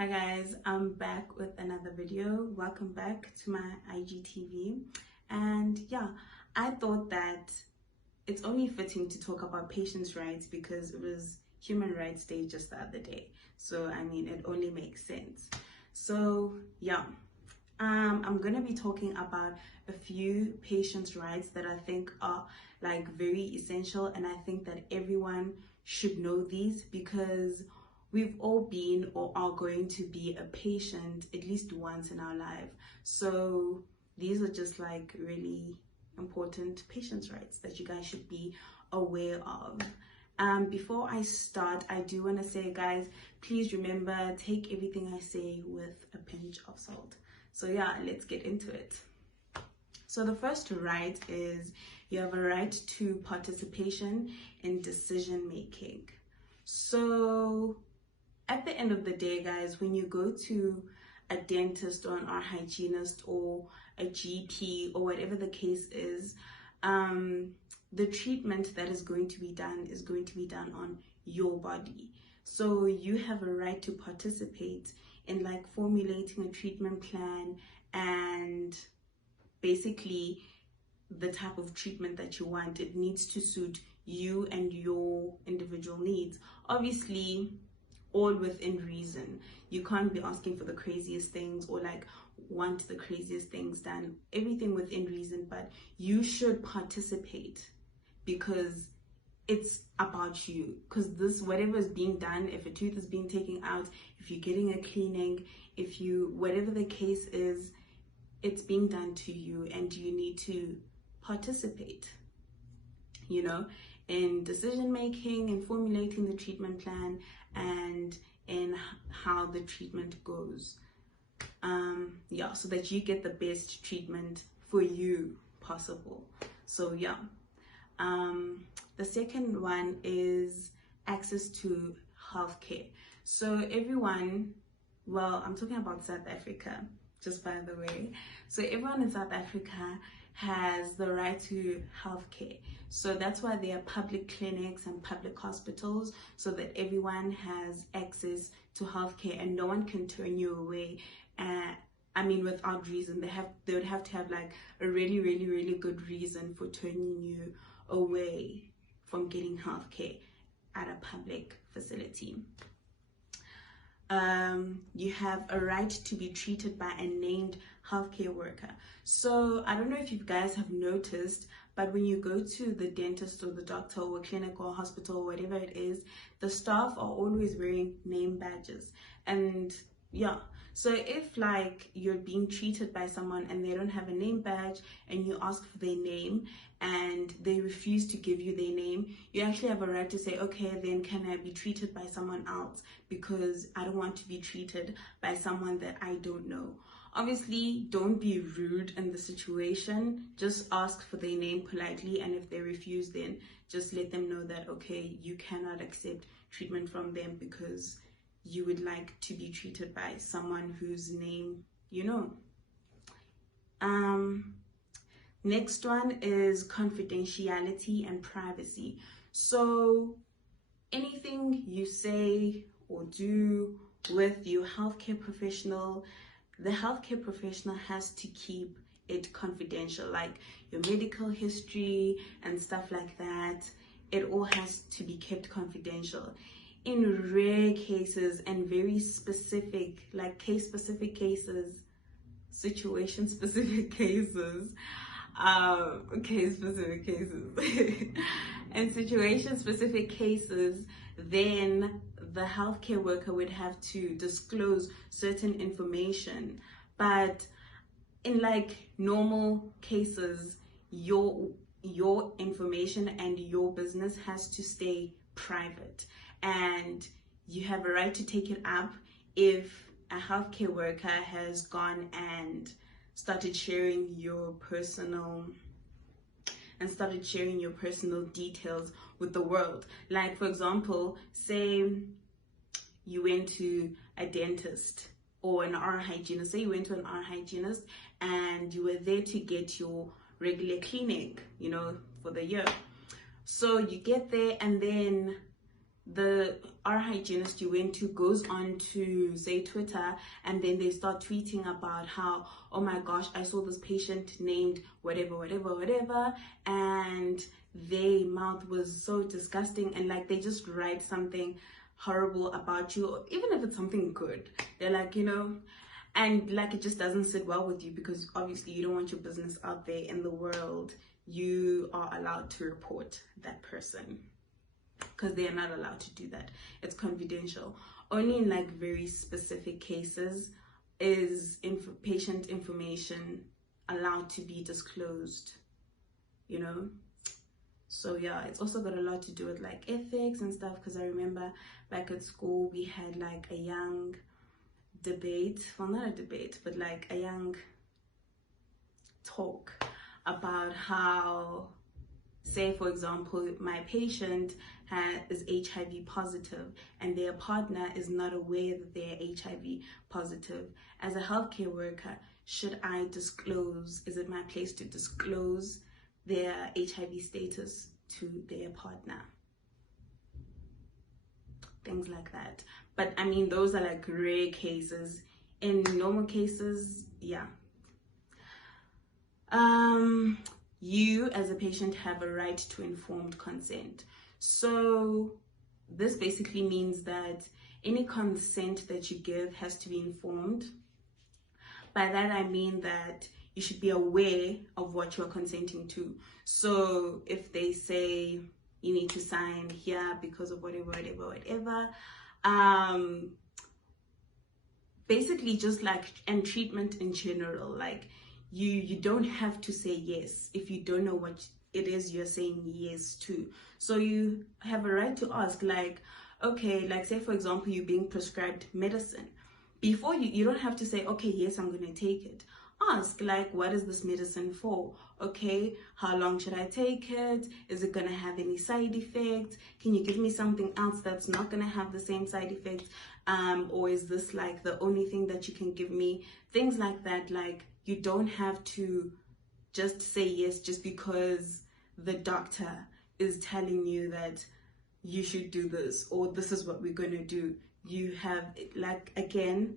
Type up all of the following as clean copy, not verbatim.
Hi guys, I'm back with another video. Welcome back to my IGTV. And yeah, I thought that it's only fitting to talk about patients' rights because it was Human Rights Day just the other day. So I mean, it only makes sense. So yeah, I'm gonna be talking about a few patients' rights that I think are like very essential, and I think that everyone should know these because we've all been or are going to be a patient at least once in our life. So these are just like really important patients' rights that you guys should be aware of. Before I start, I do want to say, guys, please remember, take everything I say with a pinch of salt. So yeah, let's get into it. So the first right is you have a right to participation in decision making. So at the end of the day, guys, when you go to a dentist or an eye hygienist or a GP or whatever the case is, the treatment that is going to be done on your body. So you have a right to participate in like formulating a treatment plan and basically the type of treatment that you want. It needs to suit you and your individual needs. Obviously, all within reason. You can't be asking for the craziest things or like want the craziest things done. Everything within reason, but you should participate because it's about you. Because this, whatever is being done, if a tooth is being taken out, if you're getting a cleaning, if you, whatever the case is, it's being done to you and you need to participate, you know, in decision making and formulating the treatment plan and in how the treatment goes. Yeah, so that you get the best treatment for you possible. So yeah. The second one is access to healthcare. So everyone, well, I'm talking about South Africa, just by the way. So everyone in South Africa has the right to healthcare. So that's why there are public clinics and public hospitals, so that everyone has access to healthcare and no one can turn you away. I mean, without reason. They would have to have like a really good reason for turning you away from getting healthcare at a public facility. You have a right to be treated by a named healthcare worker. So I don't know if you guys have noticed, but when you go to the dentist or the doctor or clinic or hospital or whatever it is, the staff are always wearing name badges. And yeah, so if like you're being treated by someone and they don't have a name badge and you ask for their name and they refuse to give you their name, you actually have a right to say, okay, then can I be treated by someone else, because I don't want to be treated by someone that I don't know. Obviously, don't be rude in the situation. Just ask for their name politely, and if they refuse, then just let them know that, okay, you cannot accept treatment from them because you would like to be treated by someone whose name you know. Next one is confidentiality and privacy. So anything you say or do with your healthcare professional, the healthcare professional has to keep it confidential, like your medical history and stuff like that. It all has to be kept confidential. In rare cases and very specific, like case-specific cases, situation-specific cases, case-specific cases, and situation-specific cases, then the healthcare worker would have to disclose certain information. But in like normal cases, your information and your business has to stay private, and you have a right to take it up if a healthcare worker has gone and started sharing your personal details with the world. Like, for example, say you went to a dentist or an eye hygienist. Say you went to an eye hygienist and you were there to get your regular cleaning, you know, for the year. So you get there and then our hygienist you went to goes on to say Twitter, and then they start tweeting about how, oh my gosh, I saw this patient named whatever, and their mouth was so disgusting, and like they just write something horrible about you, or even if it's something good, they're like, you know, and like it just doesn't sit well with you, because obviously you don't want your business out there in the world. You are allowed to report that person, because they are not allowed to do that. It's confidential. Only in like very specific cases is patient information allowed to be disclosed, you know. So yeah, it's also got a lot to do with like ethics and stuff, because I remember back at school we had like a young debate, well, not a debate, but like a young talk about how, say for example, my patient is HIV positive and their partner is not aware that they're HIV positive. As a healthcare worker, should I disclose, is it my place to disclose their HIV status to their partner? Things like that. But I mean, those are like rare cases. In normal cases, yeah. You as a patient have a right to informed consent. So this basically means that any consent that you give has to be informed. By that I mean that you should be aware of what you're consenting to. So if they say you need to sign here because of whatever, basically just like, and treatment in general, like you don't have to say yes if you don't know what it is you're saying yes to. So you have a right to ask, like, okay, like say for example you're being prescribed medicine. Before you don't have to say, okay, yes, I'm gonna take it. Ask, like, what is this medicine for? Okay, how long should I take it? Is it gonna have any side effects? Can you give me something else that's not gonna have the same side effects? Or is this like the only thing that you can give me? Things like that. Like, you don't have to just say yes just because the doctor is telling you that you should do this, or this is what we're gonna do. You have, like, again,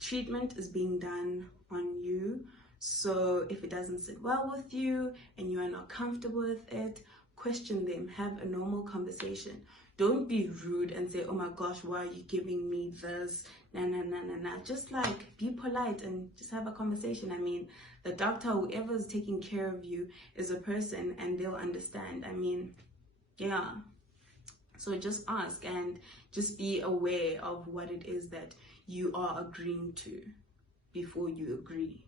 treatment is being done on you. So if it doesn't sit well with you and you are not comfortable with it, question them, have a normal conversation. Don't be rude and say, oh my gosh, why are you giving me this? Nah. Just like be polite and just have a conversation. I mean, the doctor, whoever is taking care of you, is a person and they'll understand. I mean, yeah. So just ask and just be aware of what it is that you are agreeing to before you agree.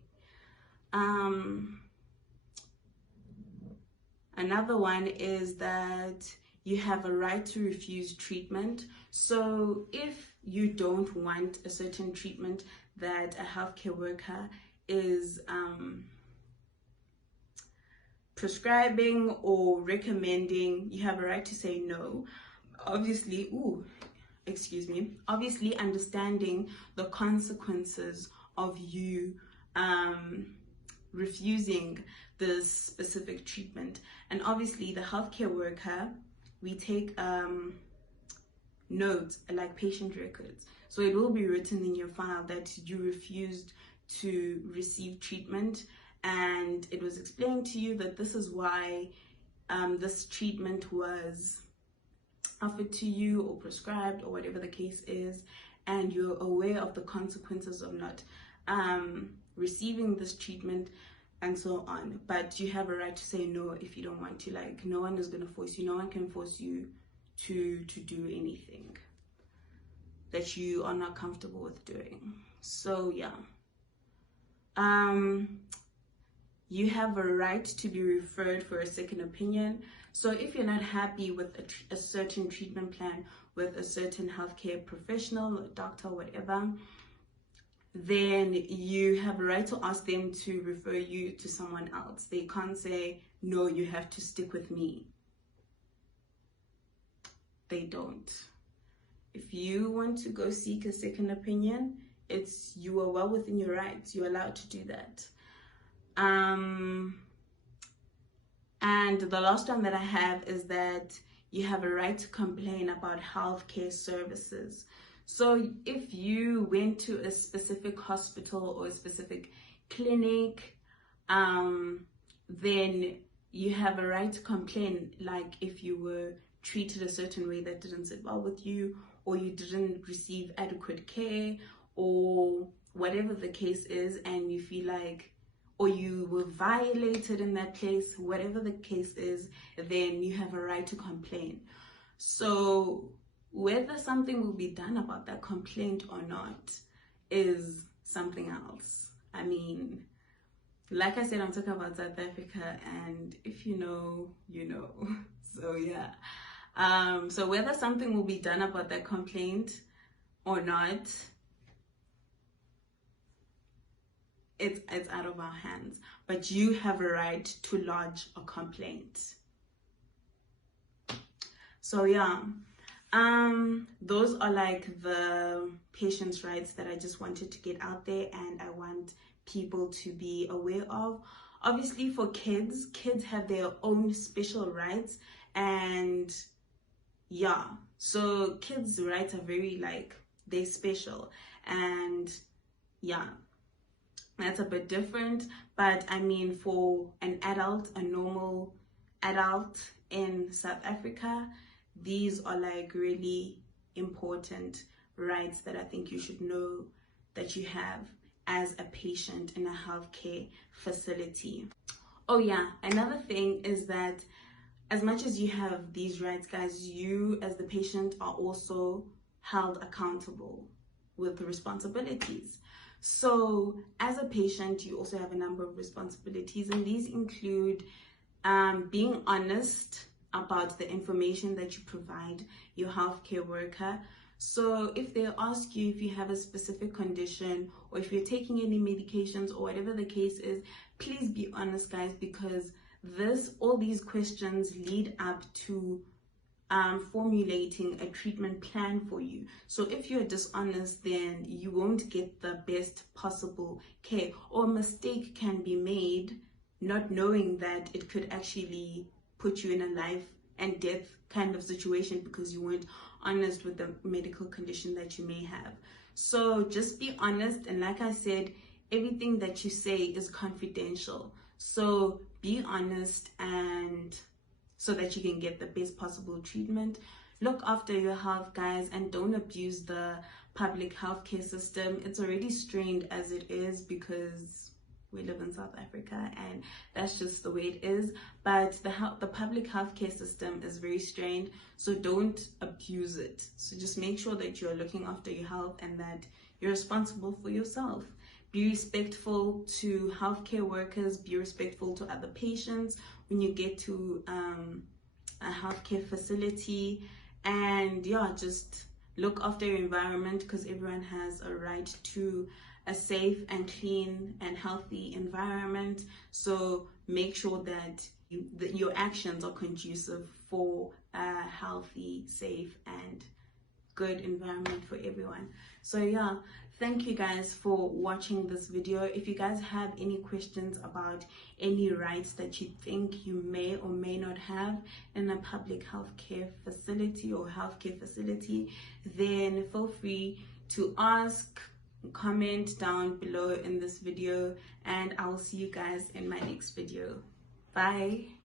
Another one is that you have a right to refuse treatment. So if you don't want a certain treatment that a healthcare worker is prescribing or recommending, you have a right to say no. Obviously, obviously understanding the consequences of you refusing this specific treatment. And obviously the healthcare worker, we take notes, like patient records. So it will be written in your file that you refused to receive treatment, and it was explained to you that this is why this treatment was offered to you or prescribed or whatever the case is, and you're aware of the consequences of not receiving this treatment and so on. But you have a right to say no if you don't want to. Like, no one is going to force you. No one can force you to do anything that you are not comfortable with doing. So yeah, you have a right to be referred for a second opinion. So if you're not happy with a certain treatment plan with a certain healthcare professional, doctor, whatever, then you have a right to ask them to refer you to someone else. They can't say, no, you have to stick with me. They don't. If you want to go seek a second opinion, you are well within your rights. You're allowed to do that. And the last one that I have is that you have a right to complain about healthcare services. So if you went to a specific hospital or a specific clinic, then you have a right to complain, like if you were treated a certain way that didn't sit well with you, or you didn't receive adequate care, or whatever the case is, and you feel like, or you were violated in that place, whatever the case is, then you have a right to complain. So whether something will be done about that complaint or not is something else. I mean, like I said, I'm talking about South Africa, and if you know, you know. So yeah. So whether something will be done about that complaint or not, it's out of our hands. But you have a right to lodge a complaint. So yeah, those are like the patient's rights that I just wanted to get out there, and I want people to be aware of. Obviously, for kids have their own special rights, and yeah, so kids' rights are very, like, they're special, and yeah, that's a bit different. But I mean, for an adult, a normal adult in South Africa, these are like really important rights that I think you should know that you have as a patient in a healthcare facility. Oh yeah, another thing is that as much as you have these rights, guys, you as the patient are also held accountable with responsibilities. So as a patient, you also have a number of responsibilities, and these include being honest about the information that you provide your healthcare worker. So if they ask you if you have a specific condition, or if you're taking any medications, or whatever the case is, please be honest, guys, because all these questions lead up to formulating a treatment plan for you. So if you're dishonest, then you won't get the best possible care, or a mistake can be made, not knowing that it could actually put you in a life and death kind of situation because you weren't honest with the medical condition that you may have. So just be honest, and like I said, everything that you say is confidential. So be honest, and so that you can get the best possible treatment. Look after your health, guys, and don't abuse the public healthcare system. It's already strained as it is because we live in South Africa, and that's just the way it is. But the public healthcare system is very strained, so don't abuse it. So just make sure that you're looking after your health and that you're responsible for yourself. Be respectful to healthcare workers, be respectful to other patients when you get to a healthcare facility, and yeah, just look after your environment, because everyone has a right to a safe and clean and healthy environment. So make sure that your actions are conducive for a healthy, safe, and good environment for everyone. So yeah, thank you guys for watching this video. If you guys have any questions about any rights that you think you may or may not have in a public healthcare facility or healthcare facility, then feel free to ask, comment down below in this video, and I will see you guys in my next video. Bye.